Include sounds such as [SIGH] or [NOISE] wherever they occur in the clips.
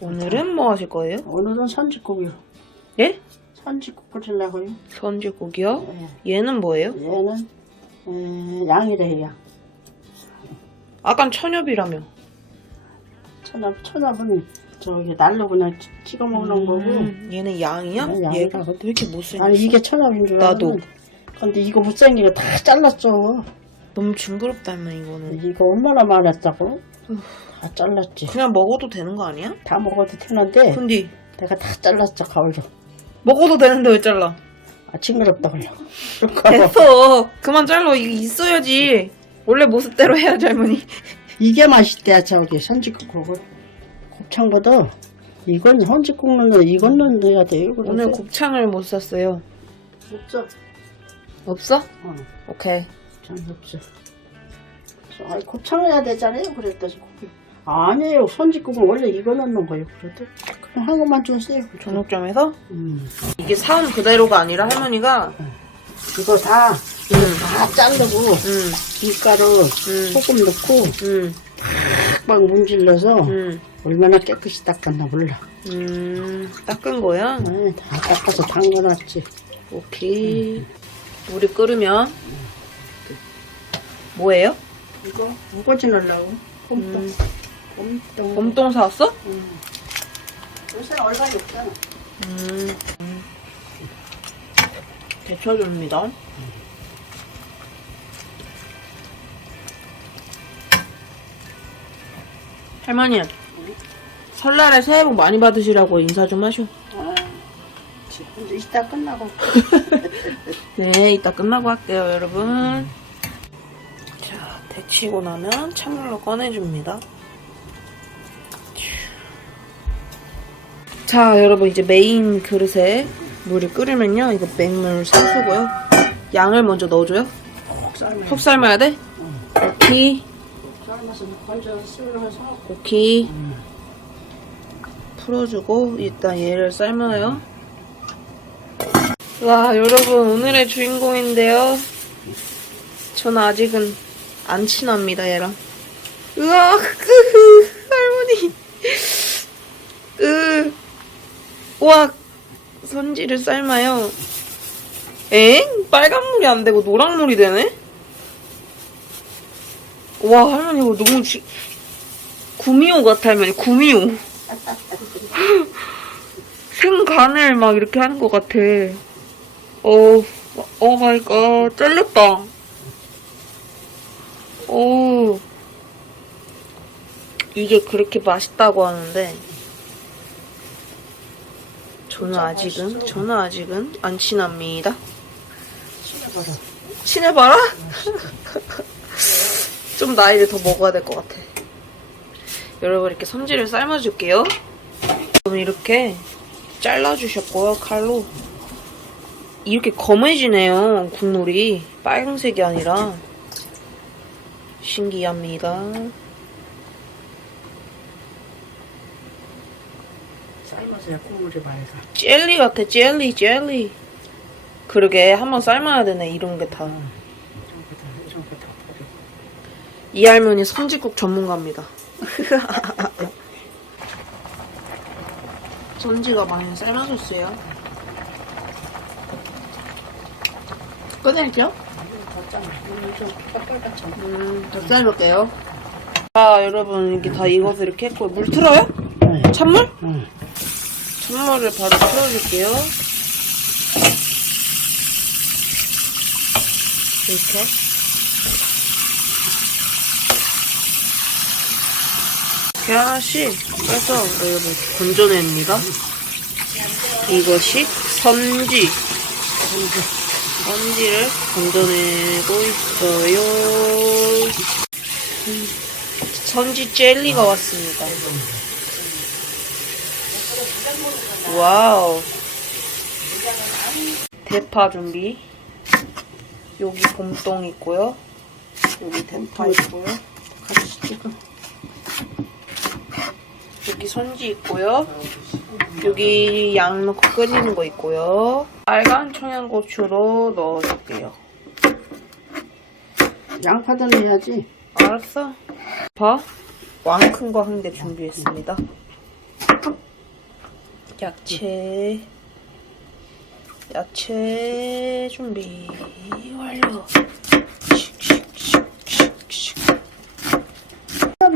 오늘은 뭐 하실 거예요? 오늘은 선지국이요. 예? 선지국 끓이려고요. 선지국이요? 예. 얘는 뭐예요? 얘는 에, 양이래요. 양. 아깐 천엽이라며. 천합 천합은 저기 날로 그냥 찌- 찍어 먹는 거고. 음, 얘는 양이야? 네. 얘가 왜 이렇게 못생겼어? 아니 이게 천합인 줄 나도. 알았는데. 근데 이거 못생기게 다 잘랐죠. 너무 징그럽다며 이거는. 이거 얼마나 말했다고? 다 잘랐지. 그냥 먹어도 되는 거 아니야? 다 먹어도 되는데 근데 내가 다 잘랐죠 가을도. 먹어도 되는데 왜 잘라? 아 징그럽다 그래. [LAUGHS] 됐어. 그만 잘라. 이거 있어야지. 원래 모습대로 해야지 할머니. [LAUGHS] 이게 맛있대 저기 선지국국은 곱창보다 이건 선지국 넣는 이건 넣어야 돼요. 오늘 곱창을 못 샀어요. 없어. 없어? 어, 오케이. 참 없어. 아, 곱창 해야 되잖아요. 그랬더니 고기. 아니에요. 선지국은 원래 이거 넣는 거예요. 그래도 그냥 한 것만 주세요. 전옥점에서 음. 이게 사온 그대로가 아니라 할머니가 이거 다, 음, 다 자르고 음, 밀가루, 음. 소금 넣고 음, 막 문질러서 음, 얼마나 깨끗이 닦았나 몰라. 음, 닦은 거야? 네, 다 닦아서 담궈놨지. 오케이. 물이 끓으면 뭐예요? 이거 우거지 넣으려고. 곰똥. 음. 곰똥. 곰똥 사왔어? 음. 요새 얼간이 없잖아. 음, 음. 데쳐줍니다. 할머니, 설날에 새해 복 많이 받으시라고 인사 좀 하셔. 아, 이따 끝나고. [LAUGHS] 네, 이따 끝나고 할게요, 여러분. 자, 데치고 나면 찬물로 꺼내줍니다. 자, 여러분, 이제 메인 그릇에 물이 끓으면요. 이거 맹물 산수고요. 양을 먼저 넣어줘요. 푹 삶아. 푹 삶아야 돼? 오케이, 삶아서 먼저 썰어서. 오케이. 풀어주고, 일단 얘를 삶아요. 와, 여러분, 오늘의 주인공인데요. 저는 아직은 안 친합니다, 얘랑. 으악, 흐흐, 할머니. 으, 우와, 선지를 삶아요. 엥? 빨간물이 안 되고 노랑물이 되네? 와, 할머니, 이거 너무 지... 구미호 같아, 할머니, 구미호. [LAUGHS] 생간을 막 이렇게 하는 것 같아. 어, 오 마이 갓, 잘렸다. 오, 이게 그렇게 맛있다고 하는데, 저는 아직은, 저는 아직은 안 친합니다. 씹어버려. 친해봐라? [LAUGHS] 좀 나이를 더 먹어야 될 것 같아. 여러분, 이렇게 선지를 삶아줄게요. 저는 이렇게 잘라주셨고요, 칼로. 이렇게 검해지네요, 국물이. 빨간색이 아니라. 신기합니다. 삶아서야 국물이 맑아. 젤리 같아, 젤리, 젤리. 그러게, 한번 삶아야 되네, 이런 게 다. 이런 거 다, 이런 거 다 버려. 이 할머니 선지국 전문가입니다. [LAUGHS] 선지가 많이 삶아졌어요. 꺼낼게요. 졌잖아. 오늘 좀 뼈빨갛잖아. 음, 더 삶을게요. 자, 여러분, 이렇게 다 익어서 이렇게 했고, 물 틀어요? 네. 찬물? 응. 찬물을 바로 틀어줄게요. 이렇게. 이렇게 하나씩 빼서 여러분 건져냅니다. 이것이 선지. 선지 를 건져내고 있어요. 음, 선지 젤리가 왔습니다. 와우. 대파 준비. 여기 봄동 있고요. 여기 대파 있고요. 같이 찍어. 여기 선지 있고요. 여기 양 넣고 끓이는 거 있고요. 빨간 청양고추로 넣어줄게요. 양파도 넣어야지. 알았어. 봐. 왕 큰 거한개 준비했습니다. 야채. 야채 준비 완료.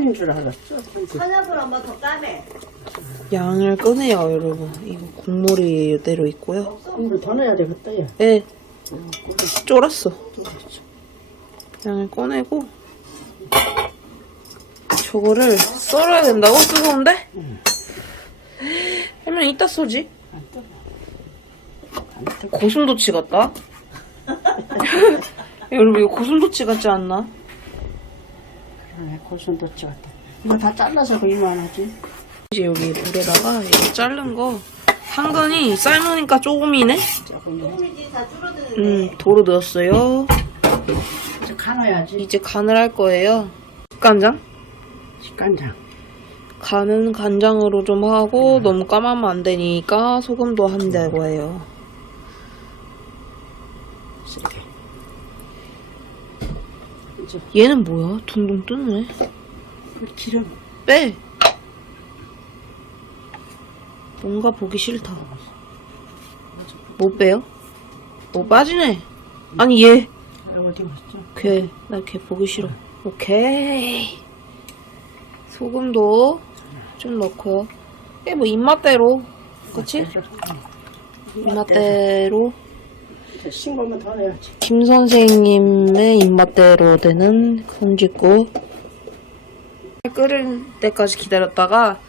사람인 줄 알았어. 화장을 한번 더 까매. 양을 꺼내요, 여러분. 이거 국물이 이대로 있고요. 국물 더 넣어야 되겠다, 야. 예. 쫄았어. 양을 꺼내고 저거를 썰어야 된다고? 뜨거운데? 할머니 이따 쏘지? 고슴도치 같다? [LAUGHS] 여러분 이거 고슴도치 같지 않나? 그러네, 고순도치 같다. 이거 다 잘라서 그 이만하지. 이제 여기 물에다가 이거 자른 거 당근이 삶으니까 조금이네? 조금 조금이지 다 줄어드는데. 음 도로 넣었어요 이제 간아야지. 이제 간을 할 거예요 간장? 식간장. 간은 간장으로 좀 하고 너무 까마면 안 되니까 소금도 한다고 해요. 이렇게. 이제 얘는 뭐야? 둥둥 뜨네. 기름. 빼. 뭔가 보기 싫다. 못 빼요? 뭐 빠지네. 아니 얘. 아, 어디 갔어? 걔. 나 걔 보기 싫어. 오케이. 소금도 좀 넣고요. 이게 뭐 입맛대로. 그치? 입맛대로. 이제 싱거우면 더 넣어야지. 김 선생님의 입맛대로 되는 손짓국 끓을 때까지 기다렸다가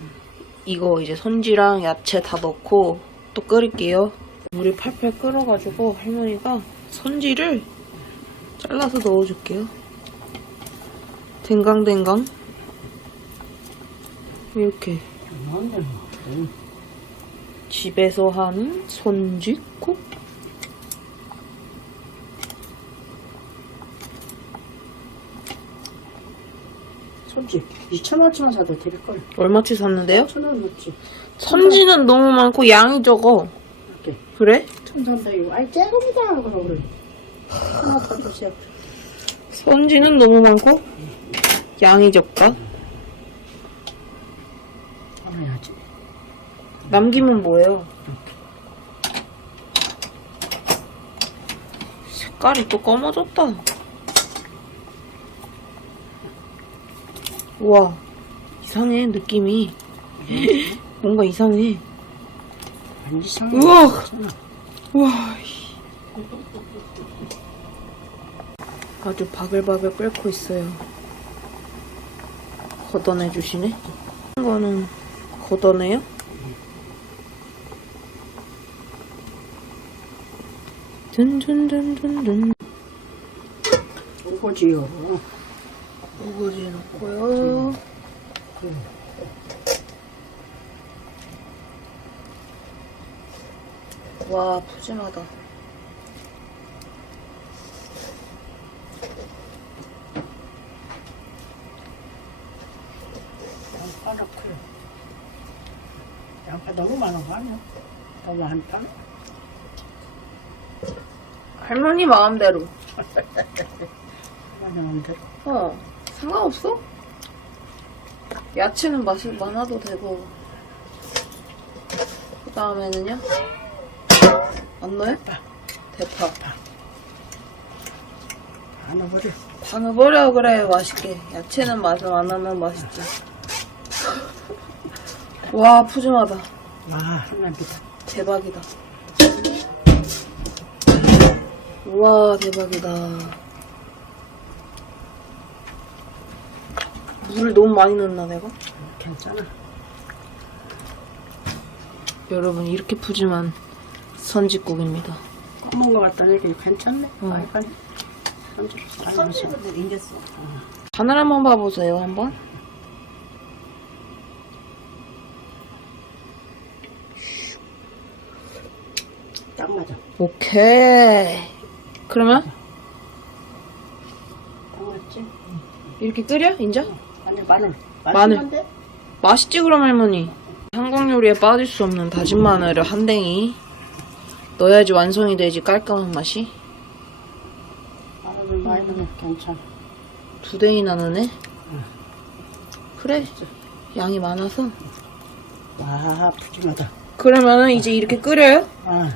이거 이제 선지랑 야채 다 넣고 또 끓일게요 물이 팔팔 끓어가지고 할머니가 선지를 잘라서 넣어줄게요 댕강댕강 이렇게. 응. 집에서 하는 손짓국 솔직히 2천원치만 사도 될걸. 얼마치 샀는데요? 1천원 넣지. 선지는 너무 많고 양이 적어 이렇게. 그래? 1,300이고. 아이, 째금이다. 그러고 그래. 하나 더 주세요. 선지는 너무 많고 양이 적다. 알아야지. 남기면 뭐예요? 색깔이 또 검어졌다. 우와 이상해 느낌이 [LAUGHS] 뭔가 이상해. 안 이상해. 우와. 우와 아주 바글바글 끓고 있어요. 걷어내 주시네. 이거는 걷어내요? 든든든든든 이거지요. 우거지 넣고요. 와 푸짐하다. 양파 넣고요. 양파 너무 많은 거 아니야? 너무 안 빠? 할머니 마음대로. 많은 데어 상관없어. 야채는 맛이 많아도 되고. 그 다음에는요? 안 넣어요? 대파. 안 넣어버려. 다 넣어버려 그래 맛있게. 야채는 맛은 안 나면 맛있지. 와 푸짐하다. 아, 하나입니다. 대박이다. 우와, 대박이다. 물을 너무 많이 넣었나, 내가? 괜찮아. 여러분, 이렇게 푸짐한 선짓국입니다. 검은 거 같다니 이게 괜찮네. 응. 해서. 선생님들 인겼어. 하늘 한번 봐보세요, 한번. 딱 맞아. 오케이. 그러면 딱 맞지? 이렇게 끓여, 인자? 마늘. 마늘. 맛있는데? 맛있지, 그럼 할머니? 한국 요리에 빠질 수 없는 다진 마늘을 한 댕이 넣어야지 완성이 되지, 깔끔한 맛이. 마늘 많이 넣으면 괜찮아. 두 대이나 넣네? 그래. 양이 많아서. 와, 푸짐하다. 그러면은 이제 이렇게 끓여요? 아,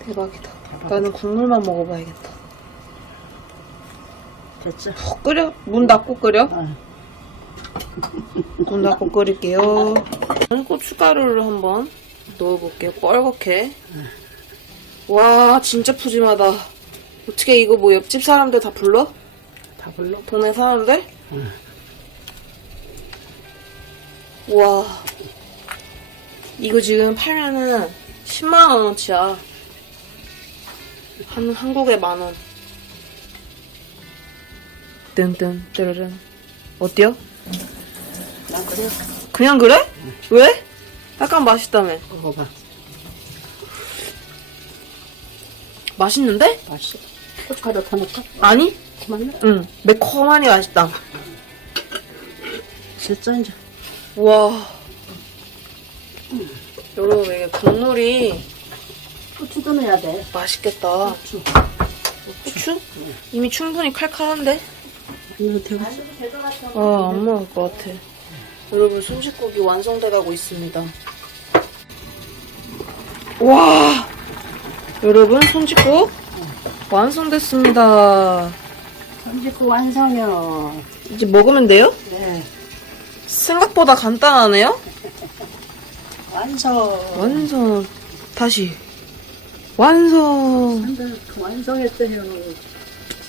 대박이다. 나는 국물만 먹어봐야겠다. 됐죠? 더 끓여? 문 닫고 끓여? 아, 문 닫고 끓일게요. 고춧가루를 한번 넣어볼게요. 뻘겋게. 와, 진짜 푸짐하다. 어떻게 이거 뭐 옆집 사람들 다 불러? 다 불러. 동네 사람들? 와. 이거 지금 팔면은 10만원어치야. 한, 한국에 만원. 뜬뜬, 뜨르른. 어때요? 난 그래. 그냥 그래? 왜? 약간 맛있다며. 먹어봐. 맛있는데? 맛있어. 고춧가루 더 넣을까? 아니? 그만 넣어. 응. 매콤하니 맛있다. 됐어, 이제. 와. 여러분, 이게 국물이 후추도 넣어야 돼. 맛있겠다. 후추. 후추? 이미 충분히 칼칼한데? 이거 되고. 아, 안 먹을 것 같아. 여러분, 순식국이 완성돼가고 있습니다. 와! 여러분, 손짓국 완성됐습니다. 손짓고 완성이요. 이제 먹으면 돼요? 네. 생각보다 간단하네요? 완성. 완성. 다시. 완성. 완성했어요.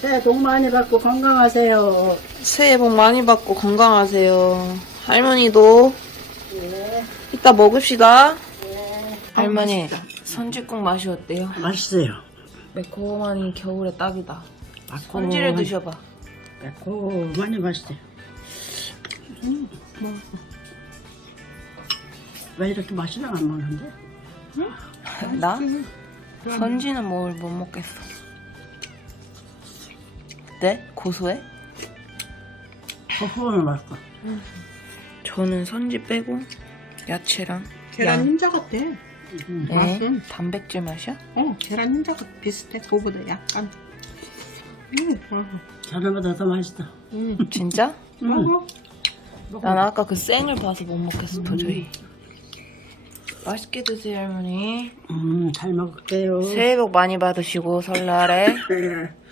새해 복 많이 받고 건강하세요. 새해 복 많이 받고 건강하세요. 할머니도 네. 이따 먹읍시다. 네. 할머니, 선지국 맛이 어때요? 맛있어요. 매콤하니 겨울에 딱이다. 선지를 드셔봐. 많이 맛있어요. 음, 왜 이렇게 맛이 안 먹는데? 나? 선지는 뭘 못 먹겠어. 어때? 고소해? 허허는 맛있고. 저는 선지 빼고 야채랑 계란 양. 흰자 같아. 음, 에? 맛은? 단백질 맛이야? 어, 계란 흰자 같 비슷해. 그거보다 약간. 음, 음, 저녁보다 더 맛있다. 음. 진짜? 먹어. 난 아까 그 생을 봐서 못 먹겠어 도저히. 맛있게 드세요 할머니. 음, 잘 먹을게요. 새해 복 많이 받으시고 설날에 네. [LAUGHS]